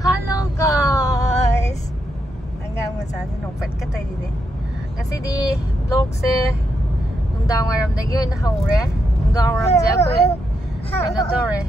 Hello guys. Hanggang masabi nung pet ka tayo din. Kasi di vlog se nung dawaram na yun haure. Nung dawaram siya ko ano to re.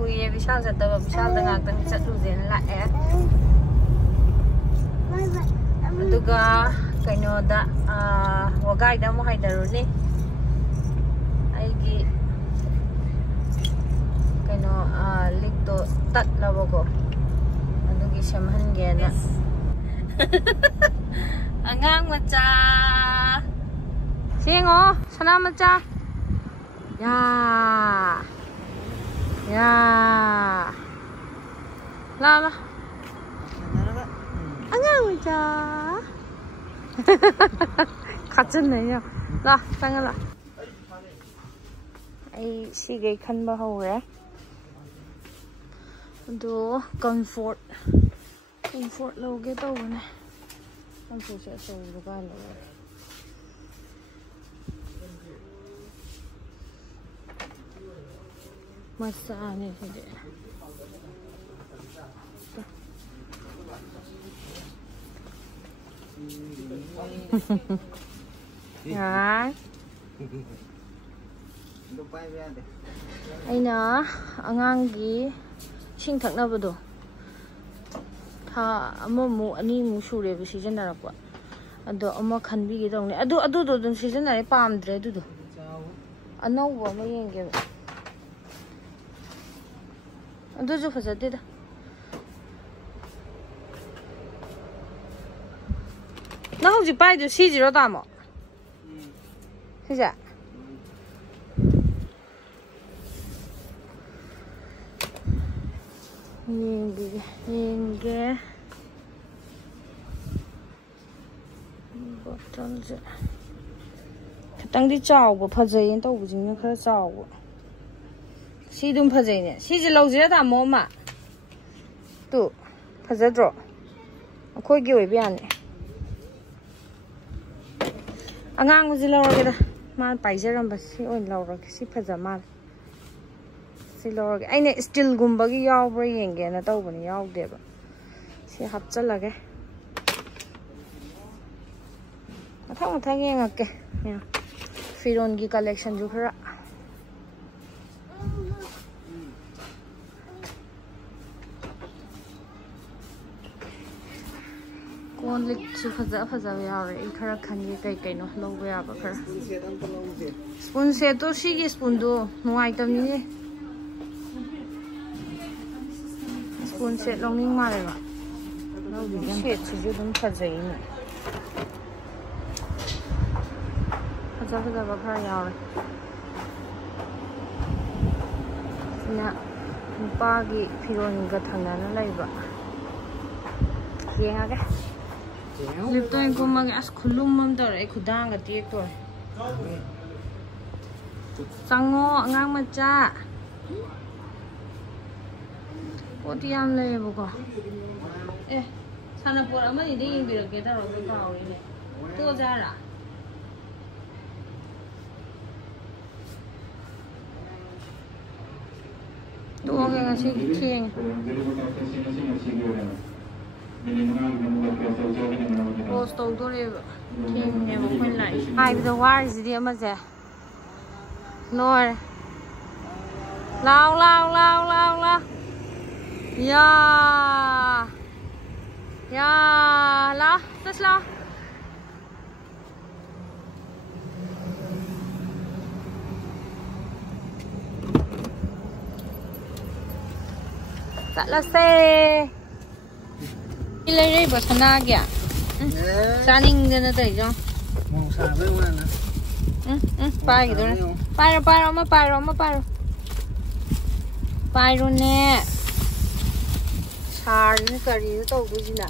Kuya Vishal sa tawa Vishal na nga sa tuzin la Aduga kayo da wagay da mo hay daruni. Ay gi ligto tat lawa ko adugi samahan gena angang macha singo sana macha ya lama angang macha 같은 애요 라 땅을라 ai sige khanba hore do comfort loge to ne comfort se so ga lo masa ne de ya aina angangi sing thaknabado tha amamu ani mu sure bi season narakwa ado ama khanbi gi dong ne ado do season nare pamdre ado anawwa ma yenge ado jo fajade da na hoji pai do C0 da mo sija yenge bottle je khitang di chaw bo phajai en taw bujing na khara chaw bo si dum phajai ne si je lau je da mo ma tu phajadro akhoi gi oi bian ne angang ji lau ge da ma pai je ram ba si oin lau ra si phaja ma silorge aine steel gumba gi yawbra yenge na tawbani yawdeba si hapchalage mathang yengake ya firon gi collection ju khara kon lik chu phaja yawre I khara khange kai no loba ya ba khara spoon se to si gi spoon do nuai tam ni spoon set long ning ma le ba set chi ju dum phajai ni phaja ba phara yaw re na pa gi phiron ga thangna na lai ba yenga ge lip to ko ma as khulum mam tor ai khudang ga ti to sango angang macha Poti am le buko. Sana por ama ni ding bi ke da ro ko ka ori ne. To ja ra. To ge nga si kheng. Post to do le kheng ne mo khin lai. Ai bi da war is di ama je. Lor. Lao. Ya, la, das la. Tak la se. Ile ba sana kya? Saning na tai jo. Mong sa ba wala. Pa gi do. Paro ma paro. Paro ne. Sarina kari to bujina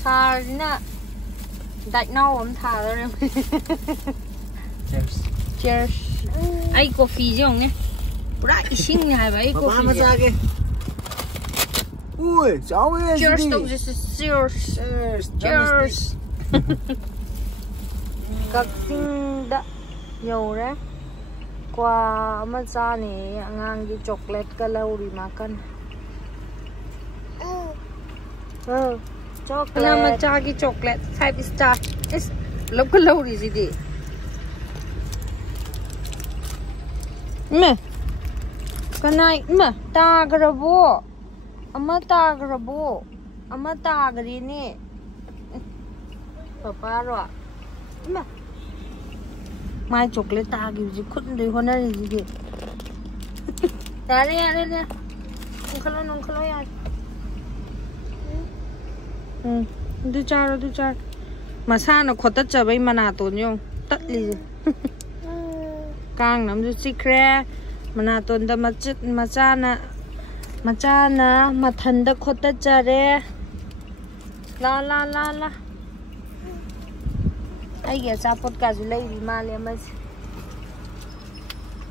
sarina dai nau am tha ra cheers ai coffee jong ne pura ising ne hai ba ai coffee ma sa ke ui cháu ơi cheers to this is cheers Kakching da nhiều đấy qua mà ra này ngang cái chocolate cái lâu đi mà cân chocolate machagi chocolate 5 star is local lowry sidi me kanai ma tagrabo ama tagri ni papa ro ma mai chocolate tagi ji khun dei honari ji ya nong khalo ya du char masana khota chabai mana ton yo tatli kang nam du sikre mana ton da machana mathanda khota chare la ai ge sapot ka ju lei bi ma le ma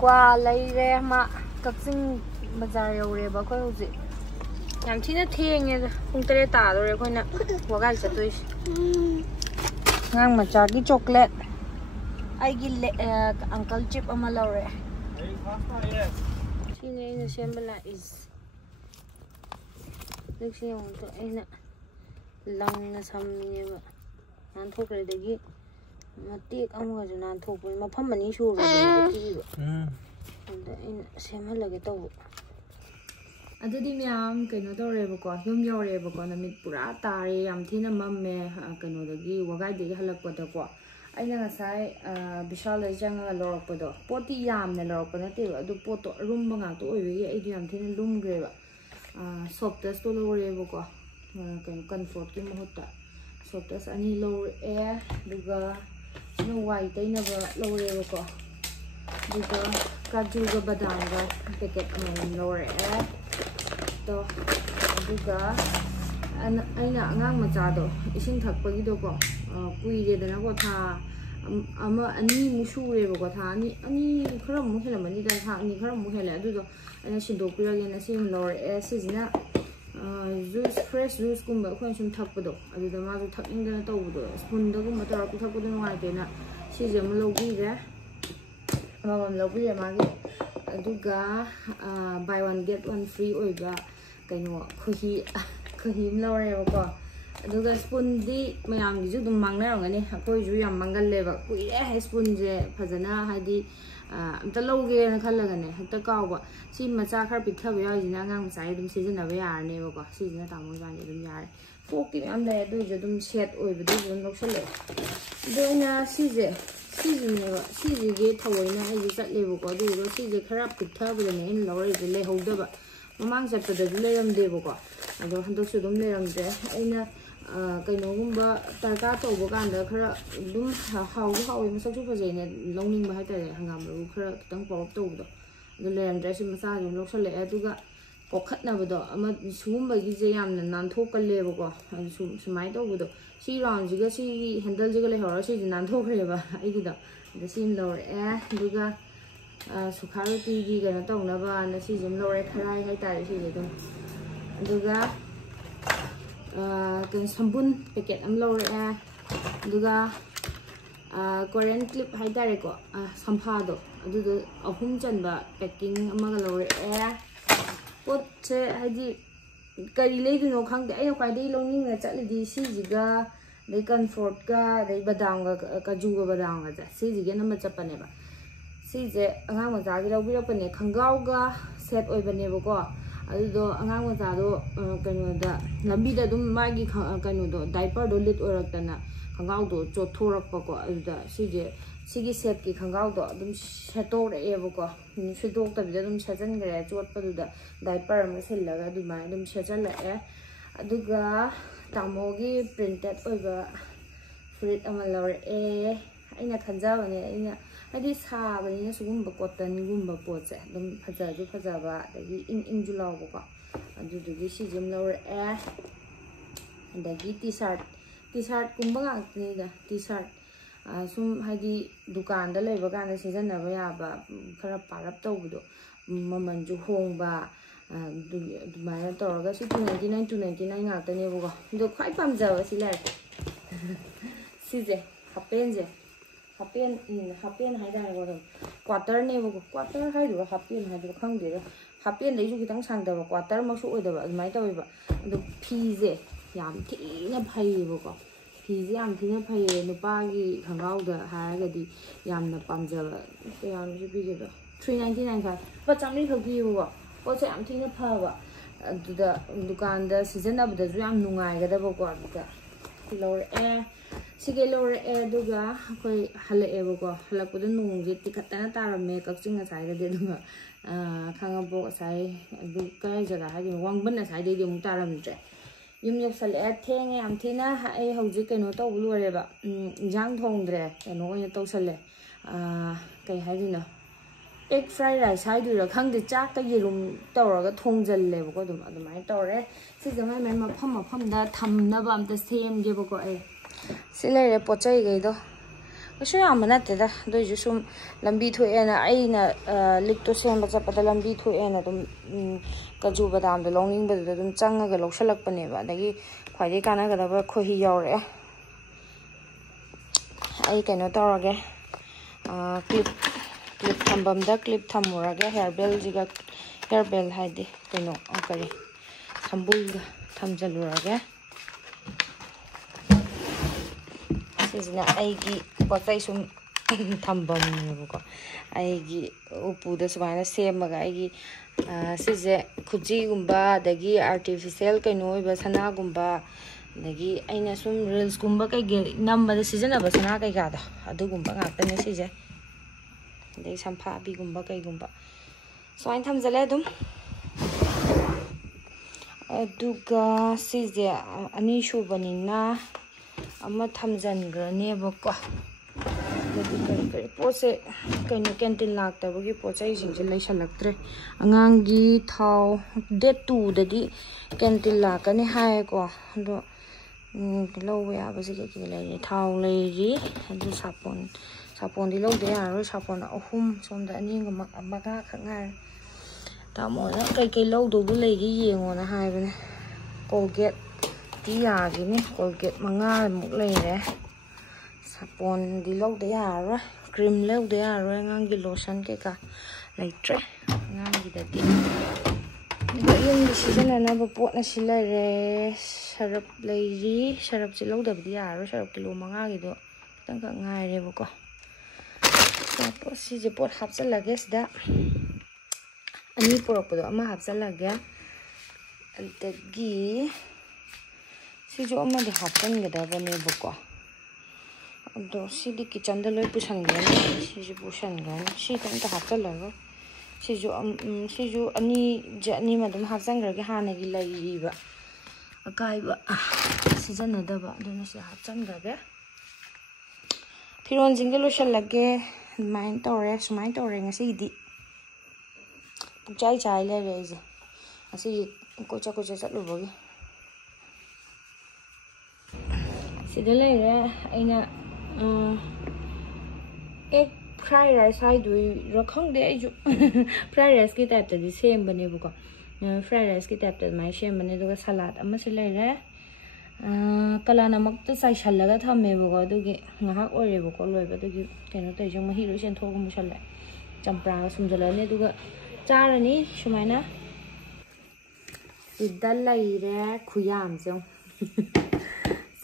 kwa lei re ma Kakching Vishal yore ba khoi huji yam thina thenge pung 3 ta dore khoina wagai chatoi ngang macha gi chocolate ai gi uncle chip ama lore sine ina sembala is lexi on to ina langna samne ba nan thokre degi matik amga ju nan thokpo mafam mani shu ro ki ba ina semhalage taw adudi myam kaino doreba ko yum yoreba ko namit pura tare yam thina mamme kaino dagi wagai de halakpa da ko aina ngasai Vishal janga lorokpa do poti yamne lorokpa na te adu poto rumba nga to oibi ai yam thina lumgreba softas to loreba ko kaino comfort ki mohutta softas ani lor duga no white aina ba loreba ko duga kaju ga badam ga packet amon lore to duga aina angang macha do ising thakpa gi do ko kuire dana ko tha ama ani musure ba ko tha ani khara mu helamani da tha ani khara mu hela adu do ana sindo pirage na sim lore sijina juice fresh juice kumba khon sum thakpa do adu da ma ju thaking dana to do spoon da kumba tora ku thakpa do ngai de na sije mu logi re amam logi re ma gi aduga buy one get one free oiba kaino khuhi lore ko aduga spoon di mayam gi ju dum mangna rongani akoi ju yam mangal leba kuire he spoon je phajana hadi amta loge na khalaga ne hakta kawa si macha khar pikha ba yawi jina ngang sai dum sijina ba yar ne ko sijina tamo jani dum yar foki am le du je dum set oiba du dum loksale doina sije ge thawoina ai chatlebo ko du go sije khara pikha ba ne in lore je le hodaba mamang chapta da leram debo ko ado handok su dum leram de aina kaino gumba tarka to bo kan da khara dum hawi masak su phajai ne longning ba haitare hangam ru khara kitang pop to do ado leram de sim masa dum loksale aduga kokhatna bodo ama sumba gi je yamna nan thokalle bo ko sumai to bodo si round ji ga si handle ji ga le hora si nan thokre ba ai gi da sim lore duga sukharuti gi ga na tong na ba na si jim lore kharai hai tare si dum duga kan sambun packet am lore duga Korean clip hai tare ko sampha do adu do ahum chanba packing amaga lore pot che haji kari le du no khang de ai kwai dei longning na chatlidi si jiga dei comfort ga dei badam ga kaju ga badam ga si jiga na ma chapane ba sije angang macha gi lobirapane khangau ga set oibane bako adudo angang macha do kaino da lambi da dum magi kaino do diaper do lit oraktana khangau do chothorakpa ko aduda sije sigi set ki khangau do dum setore bako sidok ta bi dum sajan gre chotpa du da diaper ma sillaga du mai dum sajala aduga tamogi printed oiba fruit amalore aina khanjabane aina hadi sabani sugumba cotton gumba poche dum phajaba dagi ing julaw ko adu dugi sijim lawre dagi t-shirt kumba ngakni da t-shirt sum hadi dukan da leba kana season na ba ba khara parap tawbudo maman ju hongba du mara torga si 299 ngakne bo do khai pamjaba si la sije hapenje happen hai da ko quarter ne bo quarter hai do happen hai do khang de happen dei ju kitang sang da quarter ma su oi da ba mai ta oi ba do phi je ꯌꯥꯝ ꯊꯤꯅ ꯐꯩꯌꯦꯕꯀꯣ ꯐꯤꯁꯦ ꯌꯥꯝ ꯊꯤꯅ ꯐꯩꯌꯦ ꯅꯨꯄꯥꯒꯤ ꯈꯣꯡꯒ꯭ꯔꯥꯎꯗ ꯍꯥꯏꯔꯒꯗꯤ ꯌꯥꯝꯅ ꯄꯥꯝꯖꯕ ꯀꯌꯥꯅꯣꯁꯨ ꯄꯤꯒꯦꯗꯣ 399 ꯂꯨꯄꯥ 100 ꯈꯛ ꯄꯤꯌꯦꯕꯀꯣ ꯄꯣꯠꯁꯦ ꯌꯥꯝ ꯊꯤꯅ ꯐꯕ ꯑꯗꯨꯗ ꯗꯨꯀꯥꯟꯗ ꯁꯤꯖꯤꯟꯅꯕꯗꯁꯨ ꯌꯥꯝ ꯅꯨꯡꯉꯥꯏꯒꯗꯕꯀꯣ ꯑꯗꯨꯗ ꯂꯧꯔꯛꯑꯦ ꯁꯤꯒꯤ ꯂꯧꯔꯛꯑꯦ ꯑꯗꯨꯒ ꯑꯩꯈꯣꯏ ꯍꯜꯂꯛꯑꯦꯕꯀꯣ ꯍꯜꯂꯛꯄꯗ ꯅꯣꯡꯁꯦ ꯇꯤꯈꯠꯇꯅ ꯇꯥꯔꯝꯃꯦ ꯀꯛꯆꯤꯡ ꯉꯁꯥꯏꯗꯗꯤ ꯑꯗꯨꯒ ꯈꯥꯡꯉꯕꯣꯛ ꯉꯁꯥꯏ ꯑꯗꯨ ꯀꯥꯏ ꯖꯒꯥ ꯍꯥꯏꯗꯣꯏꯅꯣ ꯋꯥꯡꯕꯟ ꯉꯁꯥꯏꯗꯩꯗꯤ ꯑꯃꯨꯛ ꯇꯥꯔꯝꯗ꯭ꯔꯦ ꯌꯨꯝ ꯌꯧꯁꯜꯂꯛꯑꯦ ꯊꯦꯡꯉꯦ ꯌꯥꯝ ꯊꯤꯅ ꯑꯩ ꯍꯧꯖꯤꯛ ꯀꯩꯅꯣ ꯇꯧꯕ ꯂꯣꯏꯔꯦꯕ ꯏꯟꯖꯥꯡ ꯊꯣꯡꯗ꯭ꯔꯦ ꯀꯩꯅꯣ ꯑꯣꯏꯅ ꯇꯧꯁꯜꯂꯦ ꯀꯩ ꯍꯥꯏꯗꯣꯏꯅꯣ egg fried rice 하이두라 강데 짝다 예름 떠러가 통절래보고 어두마이 떠래 시점에 맨 머펌다 담나바 암때 셈게보고 에 실내에 뽀짜이게도 그쇼 아무 나때다 너희주 좀 람비 토에나 아이나 릭도 셈바 잡다 람비 토에나 좀 가주바담도 롱닝바도 좀 짱하게 록샬락바네바 내기 과리 가나가다가 코히 여래 아이 그노 떠러게 clip thambamda clip thamuraga hairbell jiga hairbell haide keno akari thambulga thamjaluraga sisina aigi potai sum thambam ko aigi upuda subaina semaga aigi sise khuji gumba dagi artificial keno iba sana gumba dagi aina sum reels gumba kai number season aba sana kai ga da adu gumba ngakane sije dei sampha bigumba kaigumba soin thamjale dum aduga sije ani shubanina ama thamjangrane bako kari pose kaino canteen laktabagi pochai singje leisalaktre angangi thau date 2 dadi canteen lakani hai ko do lowe abasi ke lei thau leiri adu sapon di lau de aro sapon ahum somda aningama amaga khangar tamona kai lau do bu lei gi yengona haibane colgate ti yagini colgate manga muk leire sapon di lau de aro cream lau de aro ngangi lotion ke ka leitre ngangi dati niga yung decision na ba pot na sila re sarap leiri sarap si lau da bi aro sarap kilo manga gi do tang ka ngai re bu ko tapos si pot hapsalage sida ani poropdo ama hapsalage adagi si jo ama de hapan gada bane buko ado si di kitchen da loi pusangge si ji pusangge si tan ta hapsalago si jo ani jani madum hapsangrage hanagi laiba akaiba sijanadaba aduna si hapsangrage firon jingle losalage main tore sumai tore ngasi di chai chai le re je asi kocha chatlubogi sida le re aina egg fried rice haidu rakhang de aiju fried rice ki type ta di same bane bu ko fried rice ki type ta mai same bane duga salad ama se le re kala namak ta sai shallaga thamme bogo dugi ngahak ore boko loiba dugi keno tai jong mahi lo sen thogum shalle champra sumjalane duga charani sumaina idalla ire khuyam jong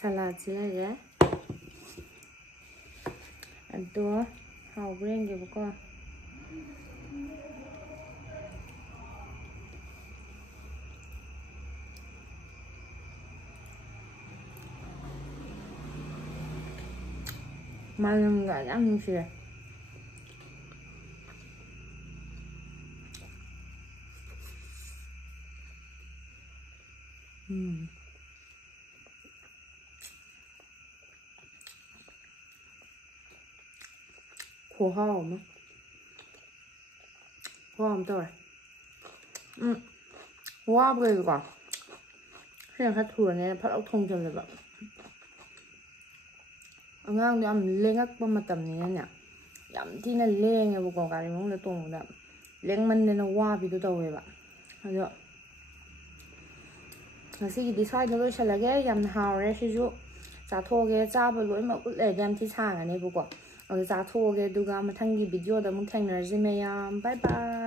salad chile ado how brenge boko malam nggak yang sih 고하오마 고하om tao hoa bơi quả khen khách thừa này phát ốc thông cho vậy ngang đi ăn lên ngắt qua mặt tầm này nè dặm thì là lên nghe bộ cái món là tùng đậm lên mình nên là hoa bị tôi tàu vậy bạn rồi là gì đi sai nó sẽ là cái dặm hào đấy chứ giá thô cái giá bởi lỗi mà cũng để đem thì sang này bộ quả ở giá thô cái đu gam mà thanh gì video đó muốn thanh là gì mày bye bye.